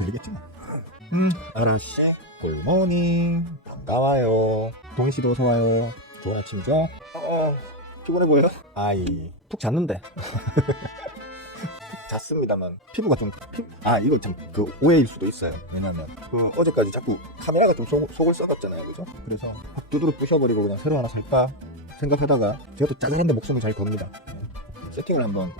들리겠지? 아라씨 굿모닝 반가워요. 동희씨도 어서와요. 좋은 아침이죠? 피곤해 보여요? 아이 푹 잤는데 잤습니다만 피부가 좀 이거 참 그 오해일 수도 있어요. 왜냐면 그 어제까지 자꾸 카메라가 좀 속을 썩었잖아요, 그죠? 그래서 확 두드러 부셔버리고 그냥 새로 하나 살까 생각하다가 제가 또 짜잘한데 목숨을 잘 겁니다. 세팅을 한번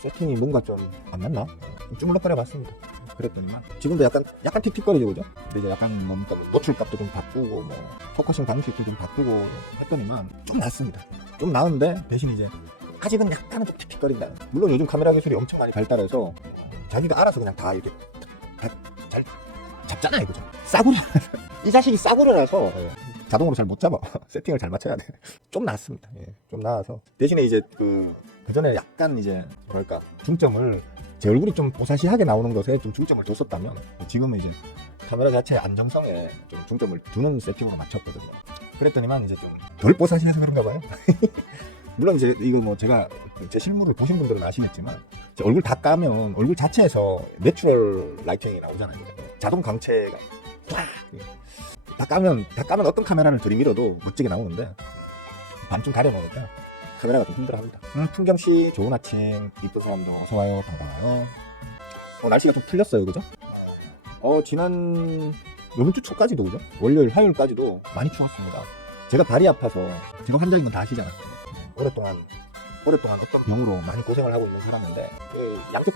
세팅이 뭔가 좀 안 맞나? 좀 쭈물럭거려 봤습니다. 그랬더니만 지금도 약간 틱틱거리죠, 그죠? 근데 이제 약간 뭡니까 노출값도 좀 바꾸고 뭐 포커싱 방식도 좀 바꾸고 했더니만 좀 낫습니다. 좀 나은데 대신 이제 아직은 약간은 좀 틱틱거린다. 물론 요즘 카메라 기술이 엄청 많이 발달해서 자기가 알아서 그냥 다 이렇게 잘 잡잖아요, 그죠? 싸구려 이 자식이 싸구려라서 자동으로 잘 못 잡아. 세팅을 잘 맞춰야 돼. 좀 나았습니다. 좀 나아서 대신에 이제 그전에 약간 이제 뭐랄까 중점을 제 얼굴이 좀 보사시하게 나오는 것에 좀 중점을 뒀었다면 지금은 이제 카메라 자체의 안정성에 좀 중점을 두는 세팅으로 맞췄거든요. 그랬더니만 이제 좀 덜 보사시해서 그런가 봐요. 물론 이제 이거 뭐 제가 제 실물을 보신 분들은 아시겠지만 제 얼굴 다 까면 얼굴 자체에서 내추럴 라이팅이 나오잖아요. 자동 광채가 다 까면 어떤 카메라를 들이밀어도 멋지게 나오는데 반쯤 가려놓으니까 카메라가 좀 힘들어합니다. 풍경씨 좋은 아침, 이쁜 사람도 어서와요, 반가워요. 날씨가 좀 풀렸어요, 그죠? 지난 이번 주 초까지도 그죠? 월요일, 화요일까지도 많이 추웠습니다. 제가 발이 아파서 제가 환자인 건 다 아시잖아요. 오랫동안 어떤 병으로 많이 고생을 하고 있는 사람인데 양쪽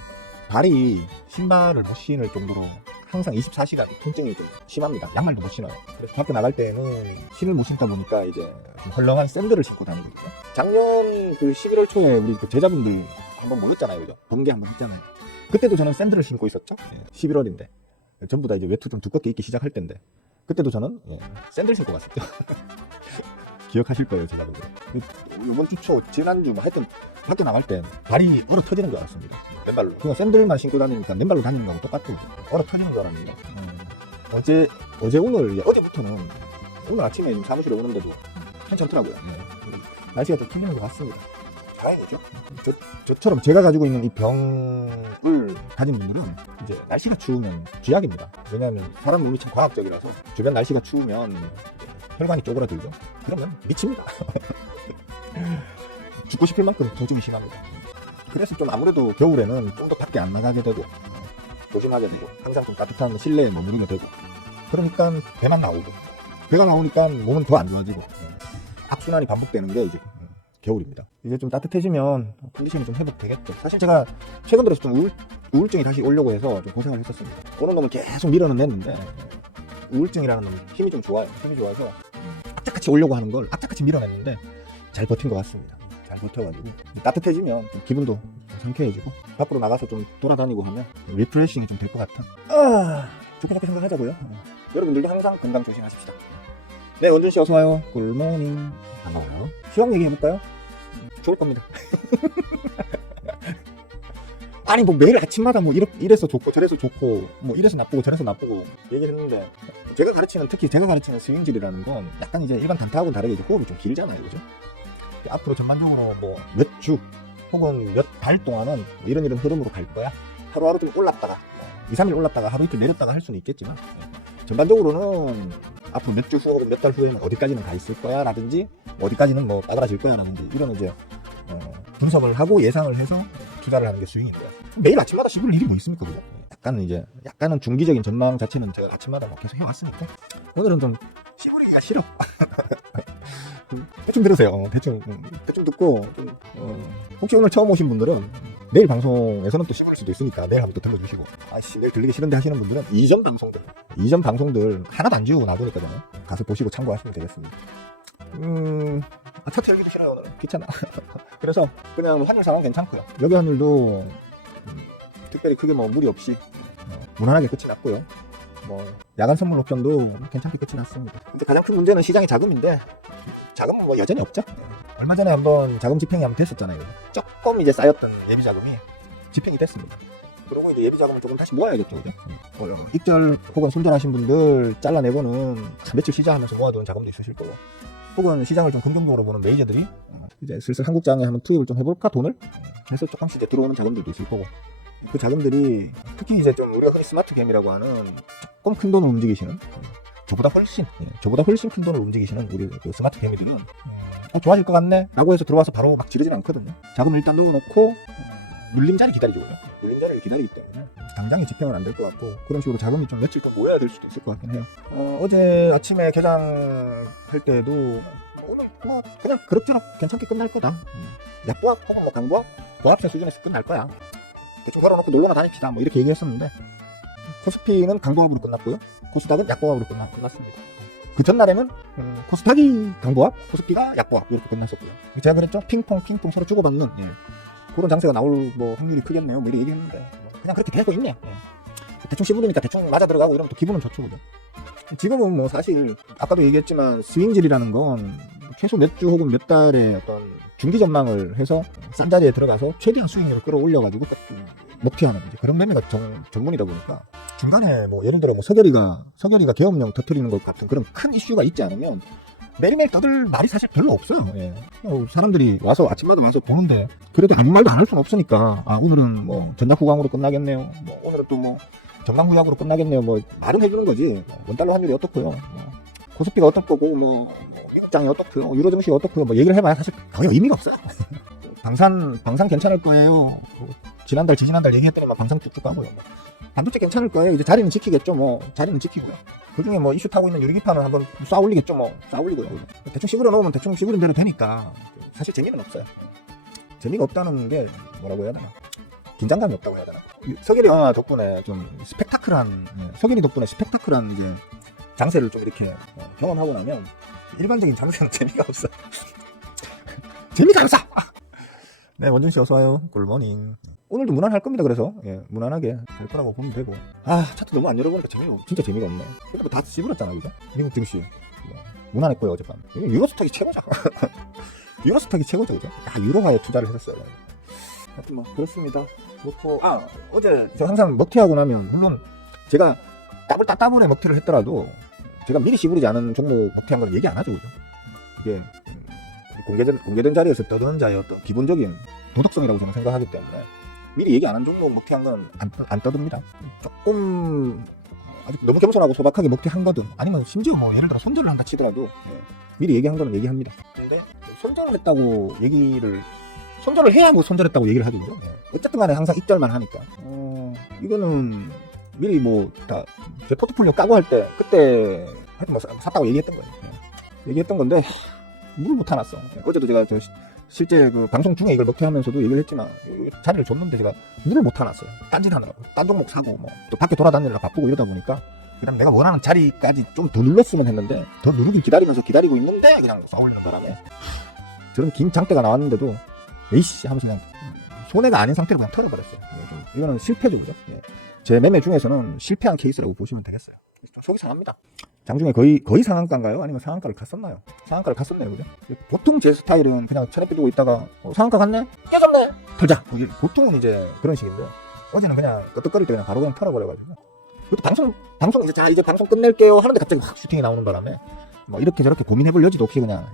발이 신발을 못 신을 정도로 항상 24시간 통증이 좀 심합니다. 양말도 못 신어요. 그래서 밖에 나갈 때는 신을 못 신다 보니까 이제 좀 헐렁한 샌들을 신고 다니거든요. 작년 그 11월 초에 우리 그 제자분들 한번 모였잖아요, 그죠? 번개 한번 했잖아요. 그때도 저는 샌들을 신고 있었죠. 11월인데 전부 다 이제 외투 좀 두껍게 입기 시작할 때인데 그때도 저는 샌들 신고 갔었죠. 기억하실 거예요, 제자분들. 이번 주 초, 지난주 뭐 하여튼 밖에 나갈 때 발이 얼어 터지는 줄 알았습니다. 맨발로. 그냥 샌들만 신고 다니니까 맨발로 다니는 거하고 똑같고 얼어 터지는 줄 알았는데 어제 오늘 어제부터는 오늘 아침에 지금 사무실에 오는데도 괜찮더라고요. 날씨가 좀 풀리는 것 같습니다. 다행이죠. 저처럼 제가 가지고 있는 이 병을 가진 분들은 이제 날씨가 추우면 쥐약입니다. 왜냐하면 사람 몸이 참 과학적이라서 주변 날씨가 추우면 혈관이 쪼그라들죠. 그러면 미칩니다. 죽고 싶을 만큼 통증이 심합니다. 그래서 좀 아무래도 겨울에는 좀 더 밖에 안 나가게 되고 조심하게 되고 항상 좀 따뜻한 실내에 머무르게 되고 그러니까 배만 나오고 배가 나오니까 몸은 더 안 좋아지고 악순환이 반복되는 게 이제 겨울입니다. 이제 좀 따뜻해지면 컨디션이 좀 회복되겠죠. 사실 제가 최근 들어서 좀 우울증이 다시 오려고 해서 좀 고생을 했었습니다. 오는 놈을 계속 밀어는 냈는데 우울증이라는 놈 힘이 좀 좋아요. 힘이 좋아서 악착같이 오려고 하는 걸 악착같이 밀어냈는데 잘 버틴 것 같습니다. 잘 버텨가지고 따뜻해지면 기분도 상쾌해지고 밖으로 나가서 좀 돌아다니고 하면 리프레싱이 좀 될 것 같아. 좋게 생각하자고요. 여러분들도 항상 건강 조심하십시다. 네, 원준씨 어서와요. 굿모닝. 반가워요. 수학 얘기해볼까요? 좋을 겁니다. 아니 뭐 매일 아침마다 뭐 이래서 좋고 저래서 좋고 뭐 이래서 나쁘고 저래서 나쁘고 얘기를 했는데 특히 제가 가르치는 스윙질이라는 건 약간 이제 일반 단타하고는 다르게 이제 호흡이 좀 길잖아요, 그죠? 앞으로 전반적으로 뭐 몇 주 혹은 몇 달 동안은 뭐 이런 흐름으로 갈 거야. 하루하루 좀 올랐다가 2, 3일 올랐다가 하루 이틀 내렸다가 할 수는 있겠지만 전반적으로는 앞으로 몇 주 후 혹은 몇 달 후에는 어디까지는 가 있을 거야 라든지 어디까지는 뭐 따라질 거야 라든지 이런 이제 분석을 하고 예상을 해서 투자를 하는 게 스윙인데요. 매일 아침마다 씹을 일이 뭐 있습니까, 그죠? 약간은 중기적인 전망 자체는 제가 아침마다 뭐 계속 해왔으니까 오늘은 좀 씹으리기가 싫어. 대충 들으세요. 대충 듣고 혹시 오늘 처음 오신 분들은 내일 방송에서는 또 씹을 수도 있으니까 내일 한번 또 들러주시고 내일 들리기 싫은데 하시는 분들은 이전 방송들 하나도 안 지우고 놔두니까요. 가서 보시고 참고하시면 되겠습니다. 차트 열기도 싫어요. 오늘은 귀찮아. 그래서 그냥 환율 상황 괜찮고요. 여기 환율도 특별히 크게 뭐 무리 없이 무난하게 끝이 났고요. 뭐 야간 선물 옵션도 괜찮게 끝이 났습니다. 근데 가장 큰 문제는 시장의 자금인데 자금은 뭐 여전히 없죠. 얼마 전에 한번 자금 집행이 한번 됐었잖아요. 조금 이제 쌓였던 예비 자금이 집행이 됐습니다. 그리고 이제 예비 자금을 조금 다시 모아야겠죠, 그죠? 익절 혹은 손절하신 분들 잘라내고는 며칠 시장하면서 모아둔 자금도 있으실 거고, 혹은 시장을 좀 긍정적으로 보는 메이저들이 이제 슬슬 한국장에 한번 투입을 좀 해볼까 돈을 해서 조금씩 이제 들어오는 자금들도 있을 거고, 그 자금들이 특히 이제 좀 우리가 흔히 스마트 겜이라고 하는 조금 큰 돈을 움직이시는 저보다 훨씬 큰 돈을 움직이시는 우리 그 스마트 겜이들은 좋아질 것 같네 라고 해서 들어와서 바로 막 지르진 않거든요. 자금을 일단 넣어놓고 눌림자리 기다리죠. 눌림자리를 기다리기 때문에 당장에 집행은 안 될 것 같고 그런 식으로 자금이 좀 며칠 더 모여야 될 수도 있을 것 같긴 해요. 어제 아침에 개장할 때도 오늘 뭐 그냥 그럭저럭 괜찮게 끝날 거다. 약보합 혹은 뭐 강보합 보합세 수준에서 끝날 거야. 대충 걸어놓고 놀러나 다닙시다 뭐 이렇게 얘기했었는데 코스피는 강보합으로 끝났고요. 코스닥은 약보합으로 끝났습니다. 그 전날에는 코스닥이 강보합, 코스피가 약보합 이렇게 끝났었고요. 제가 그랬죠. 핑퐁 서로 주고받는 그런 장세가 나올 뭐 확률이 크겠네요. 뭐 이렇게 얘기했는데 그냥 그렇게 되고 있네요. 대충 씹으니까 대충 맞아 들어가고 이러면 또 기분은 좋죠. 그죠? 지금은 뭐 사실 아까도 얘기했지만 스윙질이라는 건 최소 몇 주 혹은 몇 달의 어떤 중기 전망을 해서 싼 자리에 들어가서 최대한 수익률을 끌어올려가지고 목표하는 이제 그런 매매가 전문이다 보니까 중간에 뭐 예를 들어 뭐 서결이가 계엄령 터뜨리는 것 같은 그런 큰 이슈가 있지 않으면 매일매일 떠들 말이 사실 별로 없어요. 사람들이 와서 아침마다 와서 보는데 그래도 아무 말도 안 할 수는 없으니까 오늘은 뭐 전략후광으로 끝나겠네요. 뭐 오늘은 또 뭐 전망후약으로 끝나겠네요. 뭐 말은 해주는 거지. 원달러 환율이 어떻고요. 뭐 코스피가 어떤 거고 뭐 미국장이 어떻고요. 유로 증시가 어떻고요. 뭐 얘기를 해봐야 사실 거의 의미가 없어요. 방산 괜찮을 거예요. 지난달 지지난달 얘기했더니 막 방산 쭉쭉 가고요. 뭐. 반도체 괜찮을 거예요. 이제 자리는 지키겠죠. 뭐 자리는 지키고요. 그중에 뭐 이슈 타고 있는 유리기판을 한번 쏴 올리겠죠. 뭐 쏴 올리고요. 대충 씹으려 놓으면 대충 씹으린 대로 되니까 사실 재미는 없어요. 재미가 없다는 게 뭐라고 해야 되나? 긴장감이 없다고 해야 되나? 서결이 덕분에 좀 서결이 덕분에 스펙타클한 이제 장세를 좀 이렇게 경험하고 나면 일반적인 장세는 재미가 없어. 재미가 없어. 네, 원준 씨 어서 와요. 굿모닝. 오늘도 무난할 겁니다. 그래서 무난하게 갈 거라고 보면 되고. 차트 너무 안 열어보니까 진짜 재미가 없네. 그래도 다 씹으렸잖아, 그죠? 미국 증시 무난했고요 어젯밤. 유로스탁이 최고죠. 유로스탁이 최고죠, 그죠? 유로화에 투자를 했었어요. 하여튼 뭐 그렇습니다. 놓고 어제 제가 항상 먹튀하고 나면 물론 제가 따블에 먹튀를 했더라도 제가 미리 씹으리지 않은 종목 먹튀한 걸 얘기 안 하죠, 그죠? 이게 공개된 자리에서 떠드는 자의 어떤 기본적인 도덕성이라고 저는 생각하기 때문에 미리 얘기 안 한 종목 먹튀한 건 안 떠듭니다. 조금 아직 너무 겸손하고 소박하게 먹튀한 거든 아니면 심지어 뭐 예를 들어 손절을 한다 치더라도 미리 얘기한 거는 얘기합니다. 근데 손절을 했다고 손절을 해야 뭐 손절했다고 얘기를 하죠. 어쨌든 간에 항상 입절만 하니까 이거는 미리 뭐 다 제 포트폴리오 까고 할 때 그때 하여튼 뭐 샀다고 얘기했던 거예요. 얘기했던 건데 물을 못 타놨어. 어제도 제가 실제 그 방송 중에 이걸 먹튀하면서도 얘기를 했지만 자리를 줬는데 제가 물을 못 타놨어요. 딴짓 하느라고 딴 종목 사고 뭐 또 밖에 돌아다니느라 바쁘고 이러다 보니까 그다음 내가 원하는 자리까지 좀 더 눌렀으면 했는데 더 누르기 기다리고 있는데 그냥 쏴올리는 바람에 저런 긴 장대가 나왔는데도 에이씨 하면서 그냥 손해가 아닌 상태로 그냥 털어버렸어요. 이거는 실패죠, 그죠? 제 매매 중에서는 실패한 케이스라고 보시면 되겠어요. 좀 속이 상합니다. 장중에 거의 상한가인가요? 아니면 상한가를 갔었나요? 상한가를 갔었네요, 그죠? 보통 제 스타일은 그냥 천에 삐두고 있다가 상한가 갔네? 깨졌네? 털자! 보통은 이제 그런 식인데 어제는 그냥 끄떡거릴 때 바로 그냥 털어버려가지고 그것도 방송 이제 방송 끝낼게요 하는데 갑자기 확 슈팅이 나오는 바람에 뭐 이렇게 저렇게 고민해볼 여지도 없이 그냥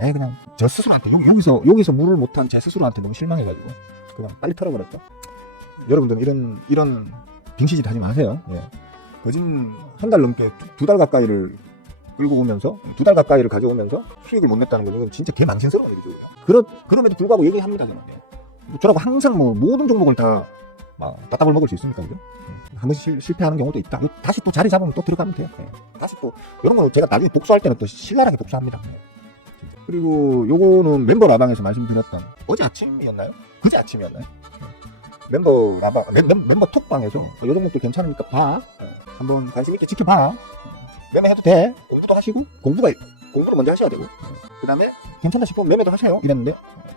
저 스스로한테 여기서 물을 못한 제 스스로한테 너무 실망해가지고 그냥 빨리 털어버렸죠. 여러분들은 이런 빙시짓 하지 마세요. 거진 한 달 넘게 두 달 가까이를 끌고 오면서 두 달 가까이를 가져오면서 수익을 못 냈다는 건 진짜 개망신스러운 일이죠. 그럼에도 불구하고 얘기합니다. 저는 저라고 항상 뭐 모든 종목을 다 따따블 먹을 수 있습니까, 그죠? 한 번씩 실패하는 경우도 있다. 다시 또 자리 잡으면 또 들어가면 돼요. 다시 또 이런 거 제가 나중에 복수할 때는 또 신랄하게 복수합니다. 그리고 요거는 멤버 라방에서 말씀드렸던 어제 아침이었나요? 그제 아침이었나요? 멤버 라방 멤버 톡방에서 요 종목들 괜찮으니까 봐. 한번 관심 있게 지켜봐. 매매해도 돼. 공부도 하시고 공부를 먼저 하셔야 되고 그 다음에 괜찮다 싶으면 매매도 하세요 이랬는데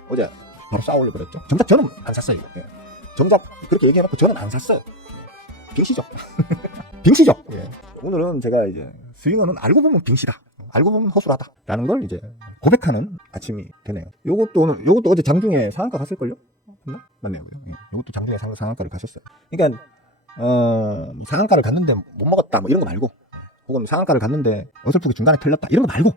어제 바로 쏴 올려버렸죠. 정작 저는 안 샀어요. 정작 그렇게 얘기해놓고 저는 안 샀어요. 빙시죠. 빙시죠. 오늘은 제가 이제 스윙어는 알고 보면 빙시다, 알고 보면 허술하다 라는 걸 이제 고백하는 아침이 되네요. 요것도 어제 장중에 상한가 갔을걸요? 맞네요. 요것도 장중에 상한가를 가셨어요. 그러니까 상한가를 갔는데 못 먹었다 뭐 이런 거 말고, 혹은 상한가를 갔는데 어설프게 중간에 틀렸다 이런 거 말고,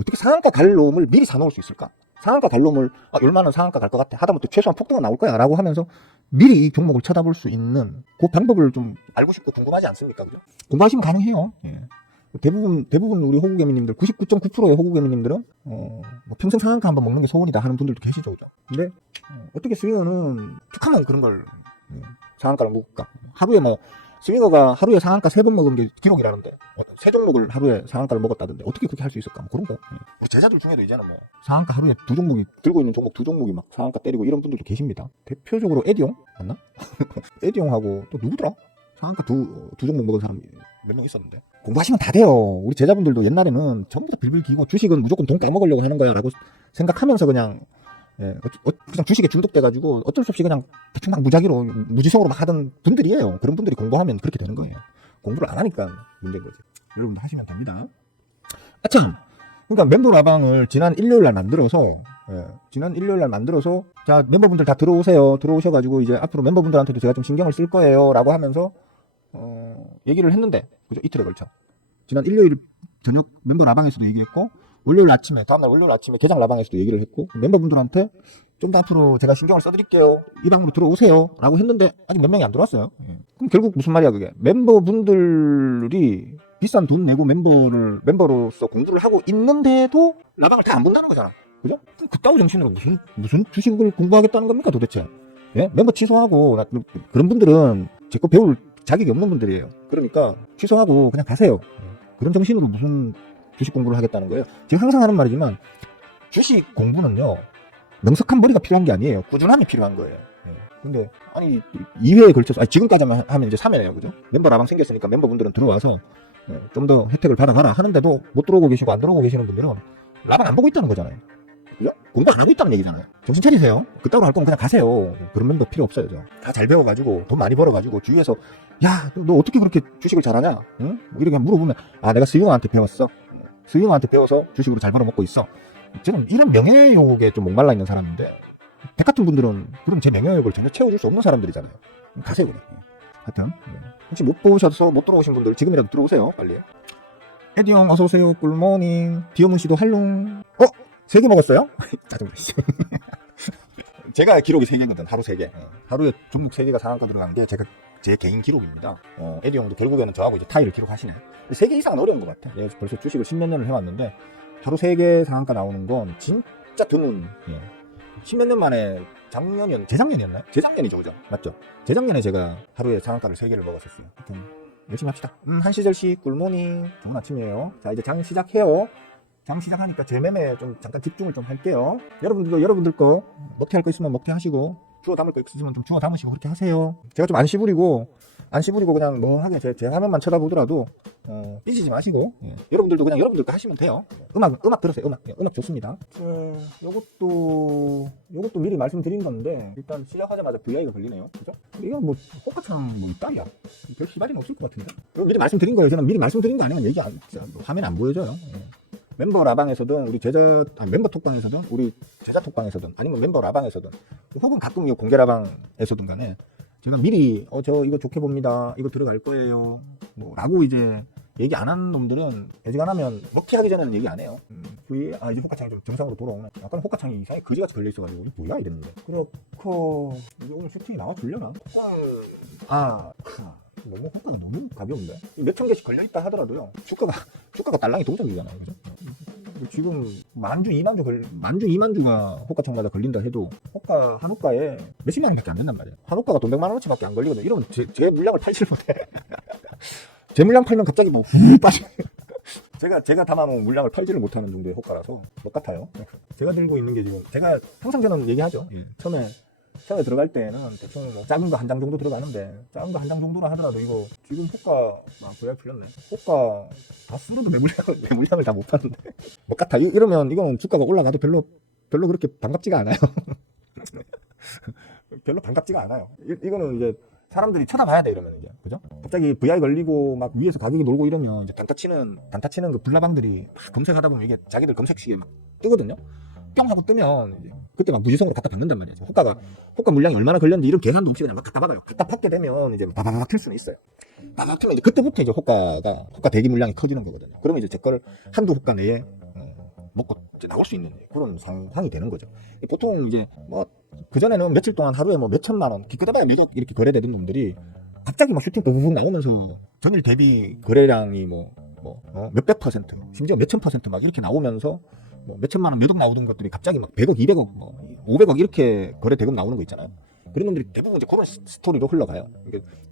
어떻게 상한가 갈 놈을 미리 사놓을 수 있을까? 상한가 갈 놈을 얼마나 상한가 갈 것 같아 하다못해 최소한 폭등은 나올 거야 라고 하면서 미리 이 종목을 쳐다볼 수 있는 그 방법을 좀 알고 싶고 궁금하지 않습니까? 그죠? 공부하시면 가능해요. 예. 대부분 우리 호구개미님들 99.9%의 호구개미님들은 뭐 평생 상한가 한번 먹는 게 소원이다 하는 분들도 계시죠, 그죠? 근데 어떻게 스윙어는 툭하면 그런 걸 상한가를 먹을까? 하루에 뭐 스윙어가 하루에 상한가 3번 먹은 게 기록이라는데 3종목을 하루에 상한가를 먹었다던데 어떻게 그렇게 할 수 있을까? 뭐 그런 거. 우리 제자들 중에도 이제는 뭐 상한가 하루에 2종목이 들고 있는 종목 2종목이 막 상한가 때리고 이런 분들도 계십니다. 대표적으로 에디용 맞나? 에디용하고 또 누구더라? 상한가 두 종목 먹은 사람이 몇 명 있었는데. 공부하시면 다 돼요. 우리 제자분들도 옛날에는 전부 다 빌빌 기고 주식은 무조건 돈 까먹으려고 하는 거야 라고 생각하면서 그냥 그냥 주식에 중독돼가지고 어쩔 수 없이 그냥 대충 막 무작위로 무지성으로 막 하던 분들이에요. 그런 분들이 공부하면 그렇게 되는 거예요. 공부를 안 하니까 문제인 거지. 여러분도 하시면 됩니다. 아참, 그러니까 멤버 라방을 지난 일요일 날 만들어서 자, 멤버분들 다 들어오셔가지고 이제 앞으로 멤버분들한테도 제가 좀 신경을 쓸 거예요 라고 하면서 얘기를 했는데, 그죠? 이틀에 걸쳐. 지난 일요일 저녁 멤버 라방에서도 얘기했고, 다음날 월요일 아침에 계장 라방에서도 얘기를 했고, 멤버분들한테 좀 더 앞으로 제가 신경을 써드릴게요. 이 방으로 들어오세요. 라고 했는데, 아직 몇 명이 안 들어왔어요. 그럼 결국 무슨 말이야, 그게. 멤버분들이 비싼 돈 내고 멤버로서 공부를 하고 있는데도 라방을 다 안 본다는 거잖아. 그죠? 그따위 정신으로 무슨 주식을 공부하겠다는 겁니까, 도대체? 예? 멤버 취소하고, 그런 분들은 제 거 배울 자격이 없는 분들이에요. 그러니까 취소하고 그냥 가세요. 그런 정신으로 무슨 주식 공부를 하겠다는 거예요. 제가 항상 하는 말이지만 주식 공부는요, 명석한 머리가 필요한 게 아니에요. 꾸준함이 필요한 거예요. 근데 아니 2회에 걸쳐서 지금까지 하면 이제 3회네요. 그죠? member 라방 생겼으니까 멤버분들은 들어와서 좀 더 혜택을 받아가라 하는데도 못 들어오고 계시고 안 들어오고 계시는 분들은 라방 안 보고 있다는 거잖아요. 그죠? 공부 안 하고 있다는 얘기잖아요. 정신 차리세요. 그따위로 할 거면 그냥 가세요. 그런 멤버 필요 없어요. 다 잘 배워가지고 돈 많이 벌어가지고 주위에서 야, 너 어떻게 그렇게 주식을 잘하냐? 응? 이렇게 물어보면 내가 스윙어한테 배웠어. 스윙어한테 배워서 주식으로 잘 벌어먹고 있어. 저는 이런 명예욕에 좀 목말라 있는 사람인데, 백 같은 분들은 그럼 제 명예욕을 전혀 채워줄 수 없는 사람들이잖아요. 가세요, 그냥. 하여튼, 혹시 못 보셔서 못 들어오신 분들 지금이라도 들어오세요, 빨리. 에디형 어서오세요, 굿모닝. 디어문씨도 할롱. 3개 먹었어요? 짜증나. 제가 기록이 3개거든, 하루 3개. 하루에 종목 3개가 상한가 들어간 게 제 개인 기록입니다. 에디형도 결국에는 저하고 이제 타이를 기록하시네. 3개 이상은 어려운 것 같아. 내가 벌써 주식을 10몇 년을 해왔는데, 하루 3개 상한가 나오는 건 진짜 드문. 10몇 년 만에 재작년이었나요? 재작년이죠, 그죠? 맞죠? 재작년에 제가 하루에 상한가를 3개를 먹었었어요. 하여튼 열심히 합시다. 한시절씨 굿모닝. 좋은 아침이에요. 자, 이제 장 시작해요. 장 시작하니까 제 매매에 좀 잠깐 집중을 좀 할게요. 여러분들 거 먹튀 할 거 있으면 먹튀 하시고, 주워 담을 거 있으면 좀 주워 담으시고 그렇게 하세요. 제가 좀 안 시부리고 그냥 멍하게 제 화면만 쳐다보더라도 삐지지 마시고, 여러분들도 그냥 여러분들 거 하시면 돼요. 음악 들으세요. 음악 좋습니다. 요것도 미리 말씀드린 건데, 일단 시작하자마자 VI가 걸리네요. 그죠? 이건 뭐 호가처럼 뭐 있다야. 별 시발이는 없을 것 같은데. 미리 말씀드린 거예요. 저는 미리 말씀드린 거 아니면 화면에 안 보여져요. member 라방에서든 우리 멤버 톡방에서든 우리 제자 톡방에서든 아니면 멤버 라방에서든 혹은 가끔 이 공개 라방에서든 간에 제가 미리 저 이거 좋게 봅니다, 이거 들어갈 거예요 뭐 라고 이제 얘기 안 하는 놈들은 어지간하면 먹튀하기 전에는 얘기 안 해요. 이제 호가창이 좀 정상으로 돌아오네. 약간 호가창이 이상하게 거지같이 걸려있어가지고 이게 뭐야 이랬는데, 그렇고 이제 오늘 슈팅이 나와주려나? 너무 호가가 너무 가벼운데 몇천 개씩 걸려있다 하더라도요, 주가가 달랑이 동작이잖아요. 그죠? 지금 만주 2만주가 호가창마다 걸린다 해도 한 호가에 몇십 만원밖에 안 된단 말이에요. 한 호가가 돈 100만 원어치밖에 안 걸리거든요. 이러면 제 물량을 팔지를 못해. 제 물량 팔면 갑자기 뭐 훅 빠져. 제가 담아놓은 물량을 팔지를 못하는 정도의 호가라서 뭐 같아요. 제가 들고 있는 게 지금 제가 항상 저는 얘기하죠. 처음에 들어갈 때는 대충 뭐 작은 거 한 장 정도 들어가는데, 작은 거 한 장 정도라 하더라도 이거 지금 호가 거의 풀렸네. 호가 다 쓸어도 내 물량을 다 못 파는데 뭐 같아. 이러면 이거는 주가가 올라가도 별로 그렇게 반갑지가 않아요. 별로 반갑지가 않아요. 이거는 이제 사람들이 쳐다봐야 돼, 이러면 이제. 그죠? 갑자기 VI 걸리고 막 위에서 가격이 놀고 이러면 이제 단타 치는 그 불나방들이 막 검색하다 보면 이게 자기들 검색식에 막 뜨거든요. 뿅 하고 뜨면 이제 그때 막 무지성으로 갖다 박는단 말이죠. 호가 물량이 얼마나 걸렸는지 이런 계산도 없이 그냥 막 갖다 박아요. 갖다 박게 되면 이제 바바박 틀 수는 있어요. 바바박 틀면 이제 그때부터 이제 호가 대기 물량이 커지는 거거든요. 그러면 이제 제 거를 한두 호가 내에 먹고 이제 나올 수 있는 그런 상황이 되는 거죠. 보통 이제 뭐 그전에는 며칠 동안 하루에 뭐 몇천만 원, 기껏해봐야 몇억 이렇게 거래되던 놈들이 갑자기 막 슈팅 뿡뿡 나오면서 전일 대비 거래량이 몇백 퍼센트, 심지어 몇천 퍼센트 막 이렇게 나오면서 뭐 몇천만 원, 몇억 나오던 것들이 갑자기 막 100억, 200억, 500억 이렇게 거래 대금 나오는 거 있잖아요. 그런 놈들이 대부분 이제 그런 스토리로 흘러가요.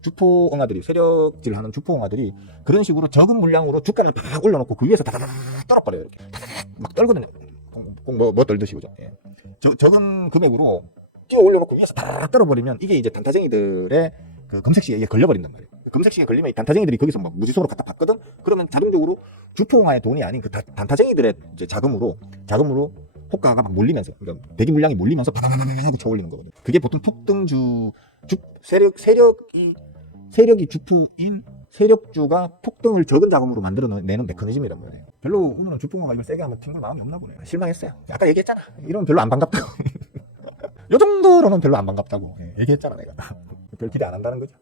주포응아들이, 세력질하는 주포응아들이 그런 식으로 적은 물량으로 주가를 팍 올려놓고 그 위에서 다다다다 떨어버려요. 이렇게 다다닥 막 떨거든요. 뭐 떨듯이, 그죠? 예. 적은 금액으로 뛰어 올려놓고 위에서 다다닥 떨어버리면 이게 이제 단타쟁이들의 그 검색시에 이게 걸려버린단 말이에요. 검색시에 걸리면 이 단타쟁이들이 거기서 막 무지성으로 갖다 받거든? 그러면 자동적으로 주포응아의 돈이 아닌 그 단타쟁이들의 이제 자금으로 호가가 막 몰리면서, 그러니까 대기 물량이 몰리면서 바다바다바다 하고 쳐올리는 거거든. 그게 보통 폭등주, 세력이 주포인 세력주가 폭등을 적은 자금으로 만들어내는 메커니즘이란 말이에요. 별로 오늘은 주포가 이걸 세게 하면 튕길 마음이 없나 보네. 실망했어요. 아까 얘기했잖아. 이러면 별로 안 반갑다고. 요 정도로는 별로 안 반갑다고 얘기했잖아, 내가. 별 기대 안 한다는 거죠.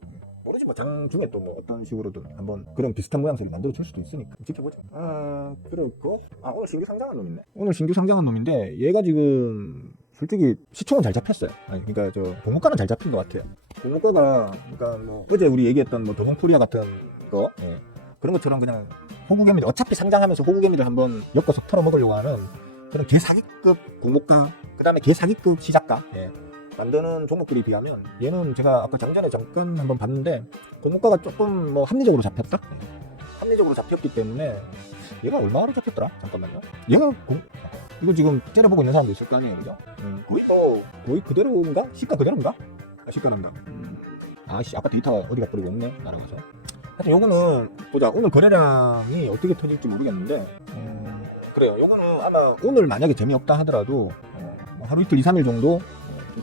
모르지 뭐 장중에 또 뭐 어떤 식으로든 한번 그런 비슷한 모양새를 만들어 줄 수도 있으니까 지켜보자. 그렇고 오늘 신규 상장한 놈 있네. 오늘 신규 상장한 놈인데 얘가 지금 솔직히 시총은 잘 잡혔어요. 그러니까 저 공모가는 잘 잡힌 것 같아요. 공모가가 그러니까 뭐 어제 우리 얘기했던 뭐 더본코리아 같은 거 그런 것처럼 그냥 호구개미들 어차피 상장하면서 호구개미들 한번 엮어서 털어먹으려고 하는 그런 개사기급 공모가, 그 다음에 개사기급 시작가 만드는 종목들에 비하면 얘는 제가 아까 장전에 잠깐 한번 봤는데 공모가가 조금 뭐 합리적으로 잡혔다. 합리적으로 잡혔기 때문에 얘가 얼마로 잡혔더라? 잠깐만요. 얘가 이거 지금 째려보고 있는 사람도 있을 거 아니에요, 그죠? 거의 그대로인가? 시가 그대로인가? 시가란가? 아씨, 아까 데이터 어디 가버리고 없네, 날아가서. 하여튼 요거는 보자. 오늘 거래량이 어떻게 터질지 모르겠는데 그래요. 요거는 아마 오늘 만약에 재미없다 하더라도 하루 이틀 2, 3일 정도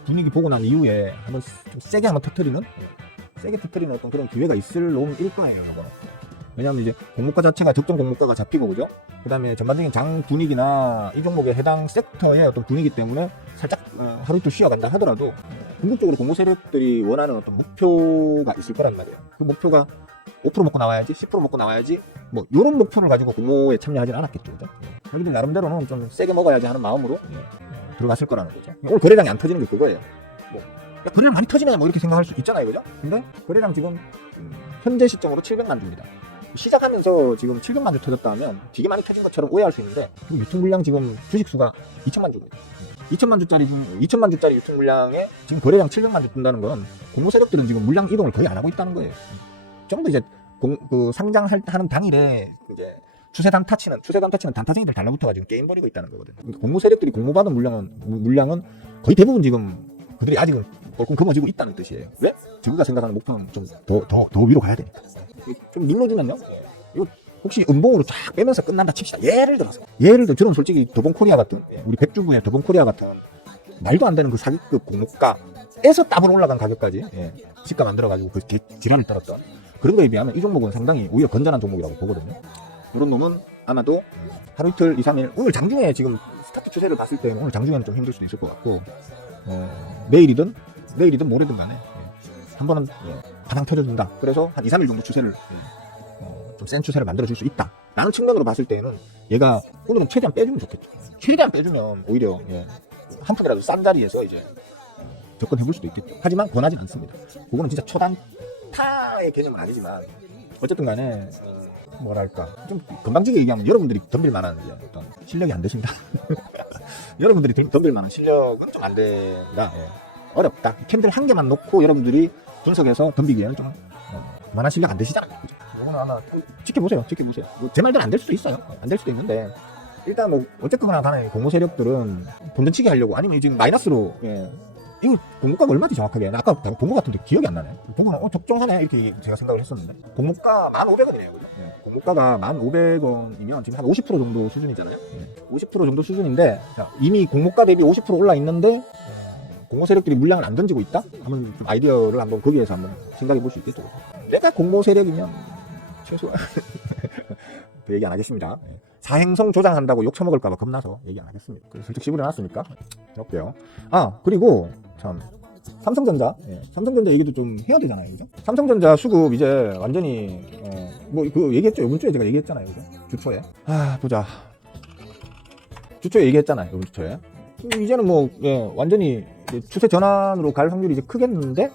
분위기 보고 난 이후에 한번 좀 세게 한번 터뜨리는 어떤 그런 기회가 있을 놈일 거예요, 이거. 왜냐하면 이제 공모가 자체가 적정 공모가가 잡히고, 그죠? 그 다음에 전반적인 장 분위기나 이 종목의 해당 섹터의 어떤 분위기 때문에 살짝 하루 이틀 쉬어간다 하더라도 궁극적으로 공모 세력들이 원하는 어떤 목표가 있을 거란 말이에요. 그 목표가 5% 먹고 나와야지, 10% 먹고 나와야지, 뭐 이런 목표를 가지고 공모에 참여하지는 않았겠죠, 그죠? 여기들 나름대로는 좀 세게 먹어야지 하는 마음으로 들어갔을 거라는 거죠. 오늘 거래량이 안 터지는 게 그거예요. 거래량 많이 터지면 뭐 이렇게 생각할 수 있잖아요, 그죠? 근데 거래량 지금 현재 시점으로 700만 주입니다. 시작하면서 지금 700만 주 터졌다 하면 되게 많이 터진 것처럼 오해할 수 있는데 유통 물량 지금 주식수가 2천만 주입니다. 2천만 주짜리 유통 물량에 지금 거래량 700만 주 뜬다는 건 공모 세력들은 지금 물량 이동을 거의 안 하고 있다는 거예요. 전부 이제 상장하는 당일에 이제 추세단 타치는 단타쟁이들 달라붙어가지고 게임 벌이고 있다는 거거든. 그러니까 공모 세력들이 공모받은 물량은 거의 대부분 지금 그들이 아직은 꼴끔 금어지고 있다는 뜻이에요. 왜? 저희가 생각하는 목표는 좀 더 위로 가야 되니까. 좀 눌러주면요. 이거 혹시 음봉으로 쫙 빼면서 끝난다 칩시다. 예를 들어 저는 솔직히 더본코리아 같은 우리 백주부의 더본코리아 같은 말도 안 되는 그 사기급 공모가에서 따블 올라간 가격까지 시가 만들어가지고 그 지랄을 떨었던 그런 거에 비하면 이 종목은 상당히 오히려 건전한 종목이라고 보거든요. 이런 놈은 아마도 하루 이틀 2, 3일 오늘 장중에 지금 스타트 추세를 봤을 때는 오늘 장중에는 좀 힘들 수는 있을 것 같고 내일이든 모레든 간에 한 번은 가장 터져준다. 그래서 한 2, 3일 정도 추세를 좀 센 추세를 만들어줄 수 있다 라는 측면으로 봤을 때는 얘가 오늘은 최대한 빼주면 좋겠죠. 최대한 빼주면 오히려 한 푼이라도 싼 자리에서 이제 접근해볼 수도 있겠죠. 하지만 권하진 않습니다. 그거는 진짜 초단타의 개념은 아니지만 어쨌든 간에 뭐랄까 좀 건방지게 얘기하면 여러분들이 덤빌 만한 어떤 실력이 안 되신다. 여러분들이 덤빌 만한 실력은 좀 안 된다. 어렵다. 캔들 한 개만 놓고 여러분들이 분석해서 덤비기에는 좀 그만한 실력 안 되시잖아요. 그죠? 이거는 아마 지켜보세요. 뭐 제 말대로 안 될 수도 있어요. 안 될 수도 있는데 일단 뭐 어쨌거나 간에 공모 세력들은 돈전치기 하려고 아니면 지금 마이너스로 이거 공모가가 얼마지 정확하게? 나 아까 본 거 같은데 기억이 안 나네. 공모가 적정하네 이렇게 제가 생각을 했었는데 공모가 1,500원이네요. 그죠? 공모가가 1,500원이면 지금 한 50% 정도 수준이잖아요. 50% 정도 수준인데 이미 공모가 대비 50% 올라 있는데 공모 세력들이 물량을 안 던지고 있다? 하면 좀 아이디어를 한번 거기에서 한번 생각해 볼 수 있겠죠. 내가 공모 세력이면 최소한 그 얘기 안 하겠습니다. 사행성 조장한다고 욕 처먹을까봐 겁나서 얘기 안 하겠습니다. 그래서 슬쩍 씹어놨으니까 해볼게요. 그리고 참 삼성전자 얘기도 좀 해야 되잖아요, 그죠? 삼성전자 수급 이제 완전히 뭐 그 얘기했죠. 이번 주에 제가 얘기했잖아요, 그죠? 주초에 보자. 주초에 얘기했잖아요, 이번 주초에. 이제는 뭐 완전히 추세 전환으로 갈 확률이 이제 크겠는데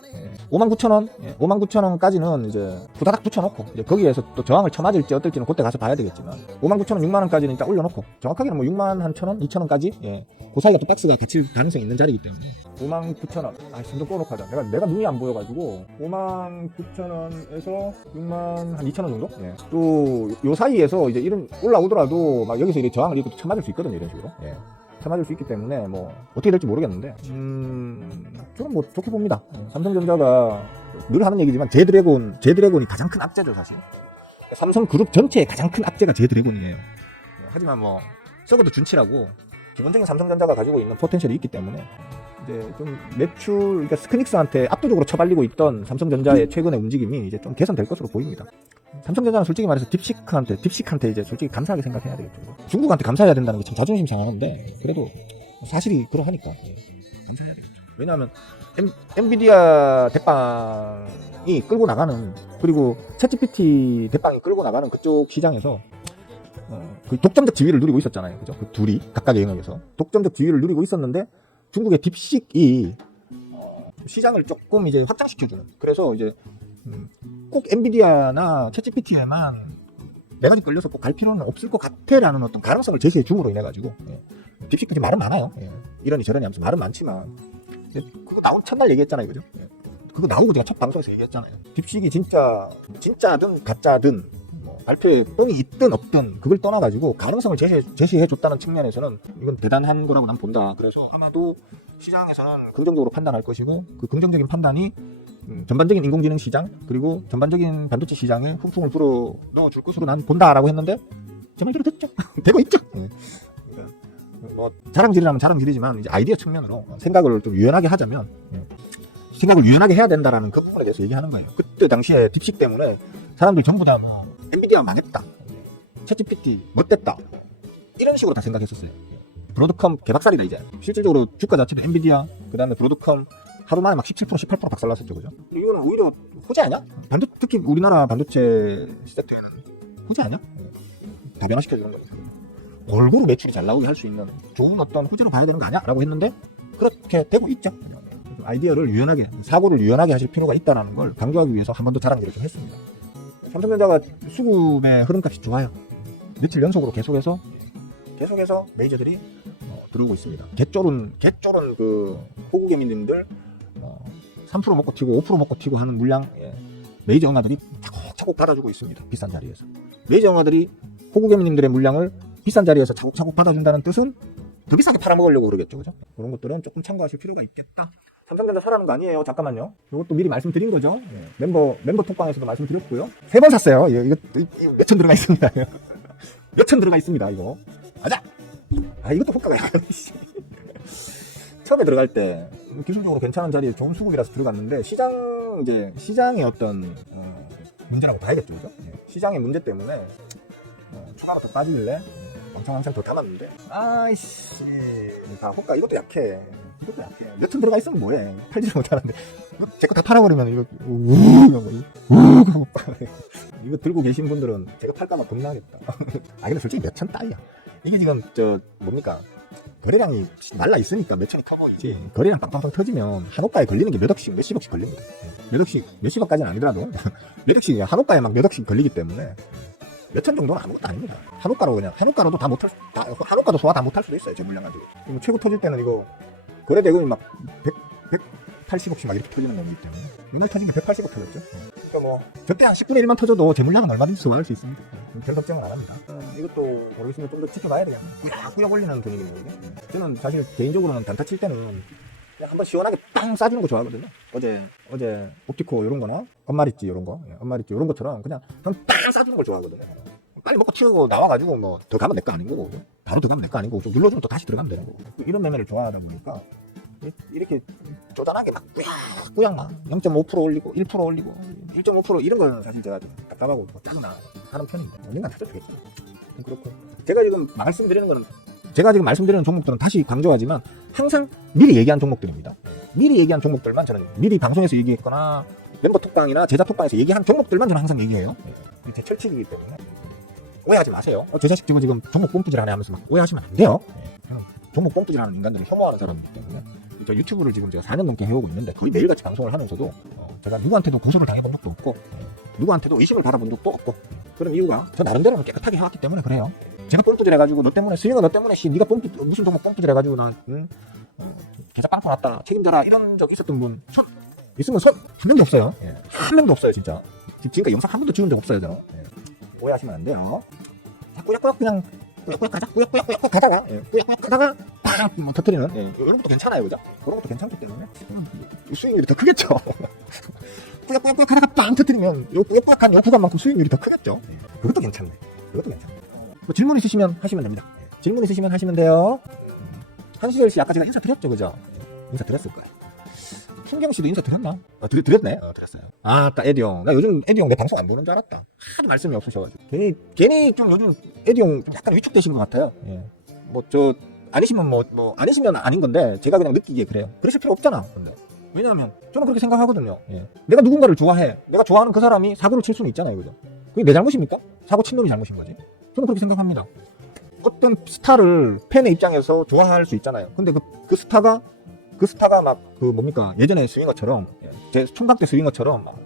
59,000원, 59,000원까지는 이제 후다닥 붙여놓고 이제 거기에서 또 저항을 쳐맞을지 어떨지는 그때 가서 봐야 되겠지만 59,000원, 6만원까지는 일단 올려놓고 정확하게는 뭐 61,000원, 2,000원까지 그 사이가 또 박스가 갇힐 가능성이 있는 자리이기 때문에 59,000원, 숨 좀 꺼놓고 하자. 내가 눈이 안 보여가지고 59,000원에서 62,000원 정도? 또 요 사이에서 이제 이런 올라오더라도 막 여기서 이렇게 저항을 이렇게 쳐맞을 수 있거든요, 이런 식으로. 쳐맞을 수 있기 때문에 뭐 어떻게 될지 모르겠는데 저는 뭐 좋게 봅니다. 삼성전자가 늘 하는 얘기지만 제드래곤이 가장 큰 악재죠, 사실. 삼성그룹 전체의 가장 큰 악재가 제드래곤이에요. 하지만 뭐 썩어도 준치라고 기본적인 삼성전자가 가지고 있는 포텐셜이 있기 때문에 이제 좀 매출, 그러니까 스크닉스한테 압도적으로 처발리고 있던 삼성전자의 최근의 움직임이 이제 좀 개선될 것으로 보입니다. 삼성전자는 솔직히 말해서 딥식한테 이제 솔직히 감사하게 생각해야 되겠죠. 중국한테 감사해야 된다는 게 참 자존심 상하는데 그래도 사실이 그러하니까 감사해야 되겠죠. 왜냐하면 엔비디아 대빵이 끌고 나가는, 그리고 챗GPT 대빵이 끌고 나가는 그쪽 시장에서 그 독점적 지위를 누리고 있었잖아요. 그죠? 그 둘이 각각의 영역에서 독점적 지위를 누리고 있었는데 중국의 딥식이 시장을 조금 이제 확장시켜주는, 그래서 이제 꼭 엔비디아나 챗GPT에만 매가지 끌려서 꼭 갈 필요는 없을 것 같아라는 어떤 가능성을 제시해 줌으로 인해 가지고 딥식까지 말은 많아요. 이러니 저러니 하면서 말은 많지만 그거 나온 첫날 얘기했잖아요, 그죠? 그거 나오고 제가 첫 방송에서 얘기했잖아요. 딥식이 진짜든 가짜든 발표에 뻥이 있든 없든 그걸 떠나가지고 가능성을 제시해줬다는 측면에서는 이건 대단한 거라고 난 본다. 그래서 아마도 시장에서는 긍정적으로 판단할 것이고, 그 긍정적인 판단이 전반적인 인공지능 시장 그리고 전반적인 반도체 시장에 훈풍을 불어 넣어줄 것으로 난 본다라고 했는데 제 말대로 됐죠. 되고 있죠. 뭐 자랑질이라면 자랑질이지만 이제 아이디어 측면으로 생각을 좀 유연하게 하자면 생각을 유연하게 해야 된다라는 그 부분에 대해서 얘기하는 거예요. 그때 당시에 딥식 때문에 사람들이 전부 다 뭐 엔비디아 망했다, 챗GPT 못됐다, 이런 식으로 다 생각했었어요. 브로드컴 개박살이다 이제. 실질적으로 주가 자체도 엔비디아, 그 다음에 브로드컴 하루 만에 막 17%, 18% 박살났었죠, 그죠? 근데 이거는 오히려 호재 아니야? 특히 우리나라 반도체 섹터에는 호재 아니야? 다 변화시켜주는 거니까. 골고루 매출이 잘 나오게 할 수 있는 좋은 어떤 호재로 봐야 되는 거 아니야? 라고 했는데 그렇게 되고 있죠. 아이디어를 유연하게, 사고를 유연하게 하실 필요가 있다는 걸 강조하기 위해서 한 번 더 자랑질을 좀 했습니다. 삼성전자가 수급의 흐름값이 좋아요. 며칠 연속으로 계속해서 메이저들이 들어오고 있습니다. 개쫄은 그 호구개미님들 3% 먹고 튀고 5% 먹고 튀고 하는 물량, 메이저 영화들이 차곡차곡 받아주고 있습니다. 비싼 자리에서. 메이저 영화들이 호구개미님들의 물량을 비싼 자리에서 차곡차곡 받아준다는 뜻은 더 비싸게 팔아먹으려고 그러겠죠, 그죠? 그런 것들은 조금 참고하실 필요가 있겠다. 삼성전자 사라는 거 아니에요. 잠깐만요. 이것도 미리 말씀드린 거죠. 멤버 톡방에서도 말씀드렸고요. 3번 샀어요. 이거 몇천 들어가 있습니다. 몇천 들어가 있습니다. 이거. 가자. 이것도 호가가 약간 처음에 들어갈 때 기술적으로 괜찮은 자리에 좋은 수급이라서 들어갔는데 시장의 어떤 문제라고 봐야겠죠, 그죠? 시장의 문제 때문에 추가가 더 빠지길래 왕창 더 담았는데 아이씨, 다 호가. 이것도 약해. 몇천 들어가 있으면 뭐해. 팔지를 못하는데 제 거 다 팔아버리면 이거 이거 들고 계신 분들은 제가 팔까봐 겁나겠다. 근데 솔직히 몇천 따위야. 이게 지금 뭡니까, 거래량이 날라 있으니까 몇천이 커 보이지. 거래량 빵빵빵 터지면 한 호가에 걸리는 게 몇십억씩 걸립니다. 몇십억까지는 아니더라도 몇억씩, 한 호가에 막 몇억씩 걸리기 때문에 몇천 정도는 아무것도 아닙니다. 한 호가로도 한 호가도 소화 다 못할 수도 있어요, 제 물량 가지고. 최고 터질 때는 이거 거래 대금이 막 180억씩 막 이렇게 터지는 거기 때문에 맨날 터진 게 180억 터졌죠. 그러니까 뭐 저때 한 10분의 1만 터져도 제 물량은 얼마든지 소화할 수 있습니다. 별 걱정은 안 합니다. 이것도 모르겠으면 좀 더 지켜봐야 되겠네요. 꾸역 올리는 분위기입니다, 이게. 저는 사실 개인적으로는 단타 칠 때는 그냥 한번 시원하게 빵 쏴주는 거 좋아하거든요. 어제 옵티코 이런 거나 엄마리찌 이런 것처럼 그냥 빵 쏴주는 걸 좋아하거든요. 빨리 먹고 튀고 나와가지고 뭐 더 가면 내 거 아닌 거고, 바로 들어가면 내 거 아닌 거고, 좀 눌러주면 또 다시 들어가면 되는 거고. 이런 매매를 좋아하다 보니까 이렇게 쪼잔하게 막 꾸양 막 0.5% 올리고 1% 올리고 1.5% 이런 걸 사실 제가 좀 답답하고 짜증나 하는 편입니다. 언젠간 찾아주겠죠. 그렇고 제가 지금 말씀드리는 종목들은 다시 강조하지만 항상 미리 얘기한 종목들입니다. 미리 얘기한 종목들만 저는 미리 방송에서 얘기했거나 멤버 톡방이나 제자 톡방에서 얘기한 종목들만 저는 항상 얘기해요. 제 철칙이기 때문에 오해하지 마세요. 저 자식 지금 종목 뽐뿌질 하네 하면서 막 오해하시면 안 돼요. 종목 뽐뿌질 하는 인간들이 혐오하는 사람이기 때문에 저 유튜브를 지금 제가 4년 넘게 해오고 있는데 거의 매일같이 방송을 하면서도 제가 누구한테도 고소를 당해본 적도 없고 누구한테도 의심을 받아본 적도 없고 그런 이유가 저 나름대로는 깨끗하게 해왔기 때문에 그래요. 제가 pom프질 해가지고 너 때문에 수영아 너 때문에 네가 무슨 동목 pom프질 해가지고 나 계좌 빵꾸 났다 책임져라 이런 적 있었던 분 손 있으면 손 한 명도 없어요. 예. 한 명도 없어요 진짜. 지금까지 영상 한 번도 찍은 적 없어요 저는. 예. 오해하시면 안 돼요. 꾸역꾸역 그냥 꾸역꾸역 가다가 꾸역꾸역 가다가 빵 뭐 터뜨리는 이런 것도 괜찮아요 그죠? 그런 것도 괜찮기 때문에 수익률이 더 크겠죠. 꾸역꾸역 가다가 빵 터뜨리면 요 꾸역꾸역한 요 구간만큼 수익률이 더 크겠죠. 그것도 괜찮네. 그것도 괜찮네. 뭐 질문 있으시면 하시면 됩니다. 질문 있으시면 하시면 돼요. 한시열 씨 아까 제가 인사 드렸죠 그죠? 인사 드렸을 거예요. 순경 씨도 인사 드렸나? 드렸네. 드렸어요. 아까 에디 형. 나 요즘 에디 형 내 방송 안 보는 줄 알았다. 하도 말씀이 없으셔가지고. 괜히 좀 요즘 에디 형 좀 약간 위축되신 것 같아요. 예. 뭐 아니시면 아니시면 아닌 건데 제가 그냥 느끼기에 그래요. 그러실 필요 없잖아. 근데 왜냐하면 저는 그렇게 생각하거든요. 예. 내가 누군가를 좋아해. 내가 좋아하는 그 사람이 사고를 칠 수는 있잖아요, 그죠? 그게 내 잘못입니까? 사고 친 놈이 잘못인 거지. 저는 그렇게 생각합니다. 어떤 스타를 팬의 입장에서 좋아할 수 있잖아요. 근데 그 스타가 막 뭡니까 예전에 스윙어처럼 제 총각 때 스윙어처럼 막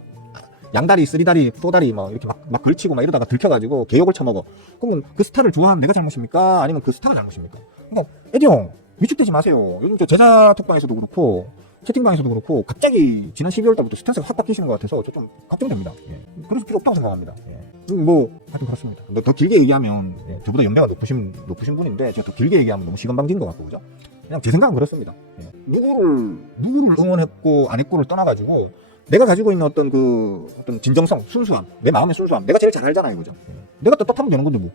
양다리, 쓰리다리, 포다리 막 이렇게 막 걸치고 막 이러다가 들켜가지고 개욕을 처먹어. 그러면 그 스타를 좋아하는 내가 잘못입니까? 아니면 그 스타가 잘못입니까? 그러니까 에디 형 위축되지 마세요. 요즘 저 제자 톡방에서도 그렇고 채팅방에서도 그렇고 갑자기 지난 12월 달부터 스탠스가 확 바뀌시는 것 같아서 저 좀 걱정됩니다. 예. 그럴 필요 없다고 생각합니다. 예. 뭐 하여튼 그렇습니다. 더 길게 얘기하면 저보다 연배가 높으신 분인데 제가 더 길게 얘기하면 너무 시간방지인 것 같고 그죠? 그냥 제 생각은 그렇습니다. 예. 누구를 응원했고 안 했고를 떠나가지고 내가 가지고 있는 어떤 진정성, 순수함, 내 마음의 순수함, 내가 제일 잘 알잖아요, 그죠? 예. 내가 떳떳하면 되는 건데 뭐.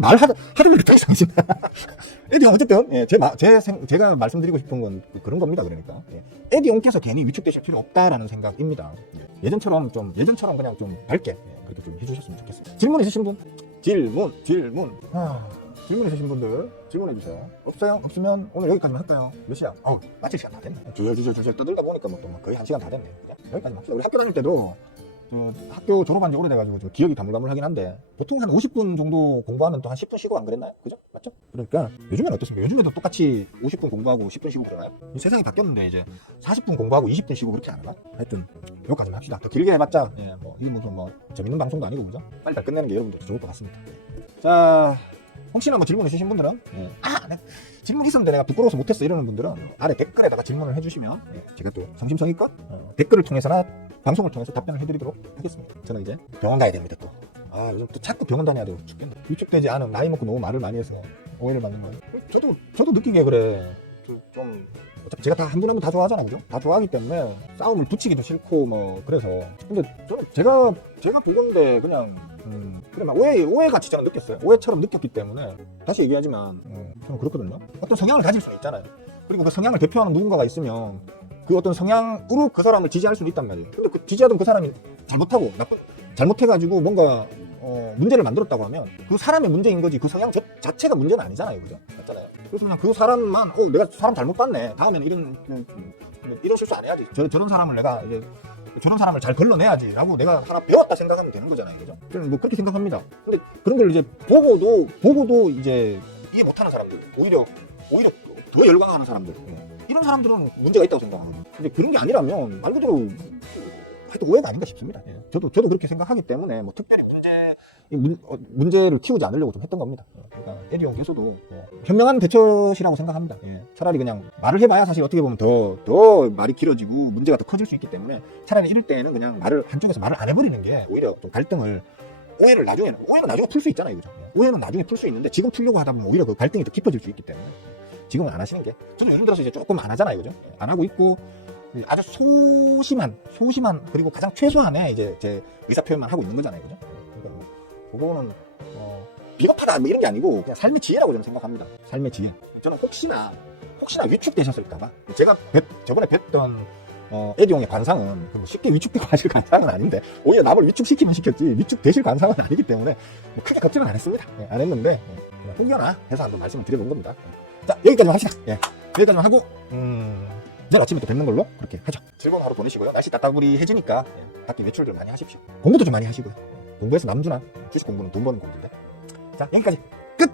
말하다 보니까 딱 이상해진다. 에디 형 어쨌든 제가 말씀드리고 싶은 건 그런 겁니다. 그러니까 에디 형께서 괜히 위축되실 필요 없다라는 생각입니다. 예전처럼 그냥 좀 밝게 그렇게 좀 해주셨으면 좋겠어요. 질문 있으신 분? 질문. 질문 있으신 분들 질문해주세요. 없어요? 없으면 오늘 여기까지만 할까요? 몇 시야? 마칠 시간 다 됐네. 주절 떠들다 보니까 또 거의 1시간 다 됐네. 여기까지만 합시다. 우리 학교 다닐 때도 학교 졸업한 지 오래돼가지고 기억이 가물가물하긴 한데 보통 한 50분 정도 공부하면 또 한 10분 쉬고 안 그랬나요? 그죠? 맞죠? 그러니까 요즘엔 어떻습니까? 요즘에도 똑같이 50분 공부하고 10분 쉬고 그러나요? 세상이 바뀌었는데 이제 40분 공부하고 20분 쉬고 그렇게 안 하나? 하여튼 여기까지만 합시다. 더 길게 해봤자 이게 무슨 재밌는 방송도 아니고 그죠? 빨리 끝내는 게 여러분들 좋을 것 같습니다. 자, 혹시나 질문 있으신 분들은 네. 질문 있었는데 내가 부끄러워서 못했어 이러는 분들은 아래 댓글에다가 질문을 해주시면 제가 또 성심성의껏 댓글을 통해서나 방송을 통해서 답변을 해드리도록 하겠습니다. 저는 이제 병원 가야 됩니다 또. 요즘 또 자꾸 병원 다녀야 돼 죽겠네. 위축되지 않은 나이 먹고 너무 말을 많이 해서 오해를 받는 거예요. 저도 느끼기에 그래. 좀 어차피 제가 다 한 분 한 분 다 좋아하잖아요, 그죠? 다 좋아하기 때문에 싸움을 붙이기도 싫고 그래서. 근데 저는 제가 그건데 그냥 그래 막 오해같이 저는 느꼈어요. 오해처럼 느꼈기 때문에 다시 얘기하지만 저는 그렇거든요. 어떤 성향을 가질 수는 있잖아요. 그리고 그 성향을 대표하는 누군가가 있으면 그 어떤 성향으로 그 사람을 지지할 수는 있단 말이에요. 근데 지지하던 그 사람이 잘못해가지고 뭔가 문제를 만들었다고 하면 그 사람의 문제인 거지 그 성향 자체가 문제는 아니잖아요, 그죠? 맞잖아요. 그래서 그냥 그 사람만 내가 사람 잘못 봤네. 다음에는 이런 실수 안 해야지. 저런 사람을 내가 이제 저런 사람을 잘 걸러내야지라고 내가 하나 배웠다 생각하면 되는 거잖아요, 그죠? 저는 그렇게 생각합니다. 근데 그런 걸 이제 보고도 이제 이해 못하는 사람들, 오히려 더 열광하는 사람들, 이런 사람들은 문제가 있다고 생각합니다. 근데 그런 게 아니라면 말 그대로 하여튼 오해가 아닌가 싶습니다. 저도 그렇게 생각하기 때문에 특별히 문제를 키우지 않으려고 좀 했던 겁니다. 그러니까 에디 형께서도 현명한 대처시라고 생각합니다. 차라리 그냥 말을 해봐야 사실 어떻게 보면 더 말이 길어지고 문제가 더 커질 수 있기 때문에 차라리 이럴 때에는 그냥 한쪽에서 말을 안 해버리는 게 오히려 좀 오해는 나중에 풀 수 있잖아요, 그죠? 오해는 나중에 풀 수 있는데 지금 풀려고 하다 보면 오히려 그 갈등이 더 깊어질 수 있기 때문에 지금은 안 하시는 게 저는 요즘 들어서 이제 조금 안 하잖아요, 그죠? 안 하고 있고 아주 소심한 그리고 가장 최소한의 이제 제 의사 표현만 하고 있는 거잖아요, 그죠? 그러니까 그거는 비겁하다 이런 게 아니고 그냥 삶의 지혜라고 저는 생각합니다. 삶의 지혜. 저는 혹시나 위축되셨을까봐 제가 저번에 뵀던 에디 형의 관상은 쉽게 위축되고 하실 관상은 아닌데 오히려 남을 위축시키면 시켰지 위축되실 관상은 아니기 때문에 크게 걱정은 안 했습니다. 안 했는데 혹여나 해서 한번 말씀을 드려본 겁니다. 자, 여기까지만 합시다. 여기까지만 하고 내일 아침에 또 뵙는 걸로 그렇게 하죠. 즐거운 하루 보내시고요. 날씨 따뜻해지니까 밖에 외출들 많이 하십시오. 공부도 좀 많이 하시고요. 공부해서 남주나 주식 공부는 돈 버는 공부인데. 자, 여기까지 끝!